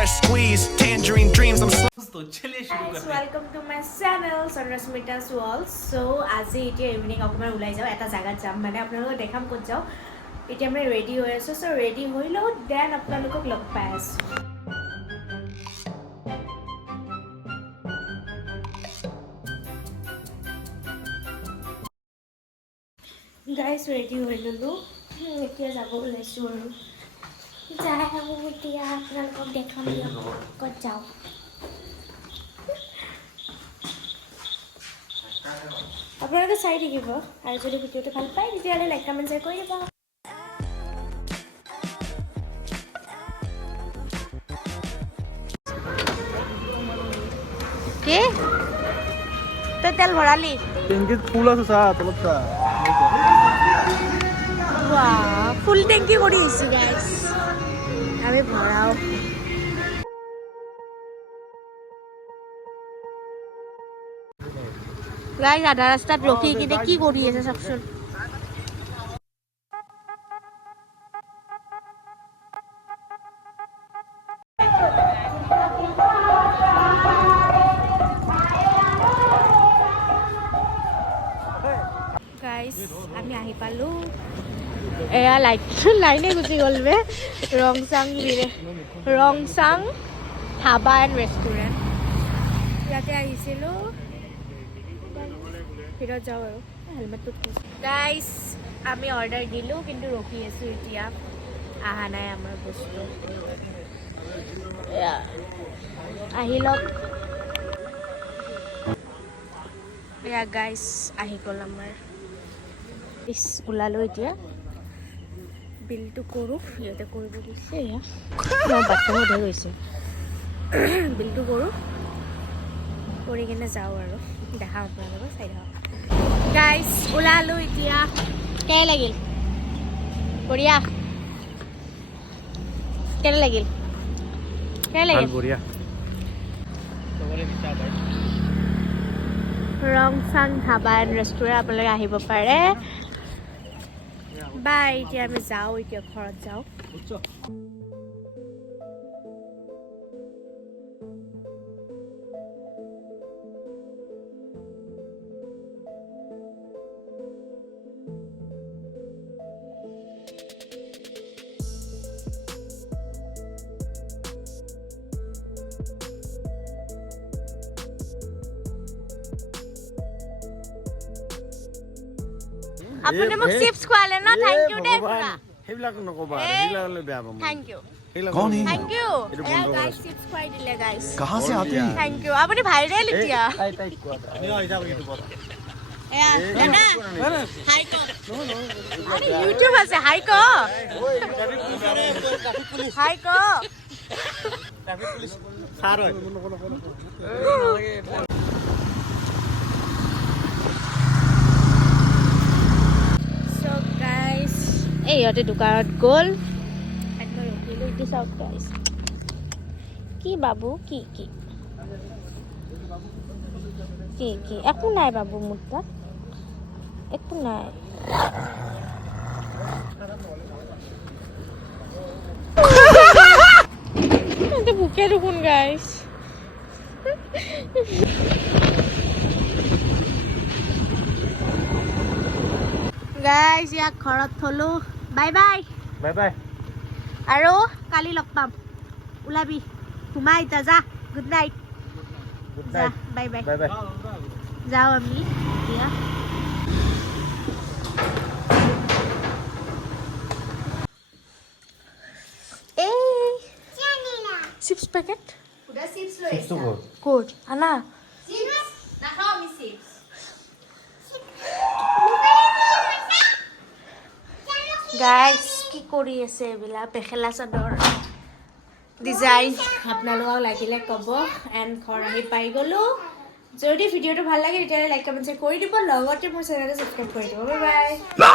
fresh squeeze, tangerine dreams. I'm तो चलिए शुरू करते हैं welcome to my channel Sunrashmita's world so আজি এতিয়া ইভিনিং অকণমান ওলাই যাওঁ এটা জাগাত যাম মানে আপোনালোকক দেখাম ক'ত যাওঁ এতিয়া আমি ৰেডি হৈ আছোঁ চ' ৰেডি হৈ লওঁ দেন আপোনালোকক লগ পাই আছোঁ গাইজ ৰেডি হৈ ল'লোঁ এতিয়া যাব ওলাইছোঁ আৰু যাই আহোঁ এতিয়া আপোনালোকক দেখাম দিয়ক ক'ত যাওঁ আপোনালোকে চাই থাকিব আৰু যদি ভিডিঅ'টো ভাল পায় তেতিয়াহ'লে লাইক কমেণ্ট শ্বেয়াৰ কৰি দিব কি তই তেল ভৰালি টেংকিত ফুল আছে চা তলত চা ফুল টেংকি কৰি আহিছোঁ গাইজ আমি ভৰাও গাইজ আধা ৰাস্তাত ৰখি কিনে কি কৰি আছে চাওকচোন গাইজ আমি আহি পালোঁ এয়া লাইনে গুচি গ'ল বে ৰংচাং ধাবা এণ্ড ৰেষ্টুৰেণ্ট ইয়াতে আহিছিলোঁ ভিতৰত যাওঁ আৰু হেলমেটটোত গাইজ আমি অৰ্ডাৰ দিলোঁ কিন্তু ৰখি আছোঁ এতিয়া অহা নাই আমাৰ বস্তু আহি লওক এয়া গাইজ আহি গ'ল আমাৰ ওলালোঁ এতিয়া বিলটো কৰোঁ ইয়াতে কৰিব দিছে এয়া মই বাথৰুমতহে গৈছে বিলটো কৰোঁ কৰি কিনে যাওঁ আৰু দেখাওঁ আপোনালোকক চাই থাকক গাইজ ওলালোঁ এতিয়া কেনে লাগিল বঢ়িয়া কেনে লাগিল বঢ়িয়া ৰংচাং ধাবা এণ্ড ৰেষ্টুৰেণ্ট আপোনালোকে আহিব পাৰে বাই এতিয়া আমি যাওঁ এতিয়া ঘৰত যাওঁ আপুনি মোক চিপছ খোৱালে ন থেংক ইউ দেই পুৰা সেইবিলাক নকবা সেইবিলাকলৈ বেয়া পাম থেংক ইউ কौन है থেংক ইউ এইটো বন্ধ কৰা গাইস চিপছ খুৱাই দিলে গাইস कहाँ से आते हैं থেংক ইউ আপুনি ভাইৰেল এতিয়া তাই কোৱা নিও আহি যাব ইউটিউবত এয়া দাদা হাই ক আরে ইউটিউব আছে হাই ক হাই ক ট্রাফিক পুলিশ স্যার হয় সো গাইস এই ইহঁতে দোকানত গ'ল একদম ৰখিলোঁ এতিয়া চাওক গাইস কি বাবু কি কি কি কি একো নাই বাবু মোৰ তাত একো নাই এটা বুকে দেখোন গাইস গাইস ইয়াক ঘৰত থলোঁ বাই বাই বাই বাই আৰু কালি লগ পাম ওলাবি ঘুমা এতিয়া যা গুড নাইট গুড যা night bye bye bye bye যাওঁ আমি এতিয়া এই চিপছ পেকেট ক'ত আনা গাইজ কি কৰি আছে এইবিলাক মেখেলা চাদৰ ডিজাইন আপোনালোকক লাগিলে ক'ব এণ্ড ঘৰ আহি পাই গ'লোঁ যদি ভিডিঅ'টো ভাল লাগে তেতিয়াহ'লে লাইক কমেণ্ট শ্বেয়াৰ কৰি দিব লগতে মোৰ চেনেলটো ছাবস্ক্ৰাইব কৰি দিব বাই বাই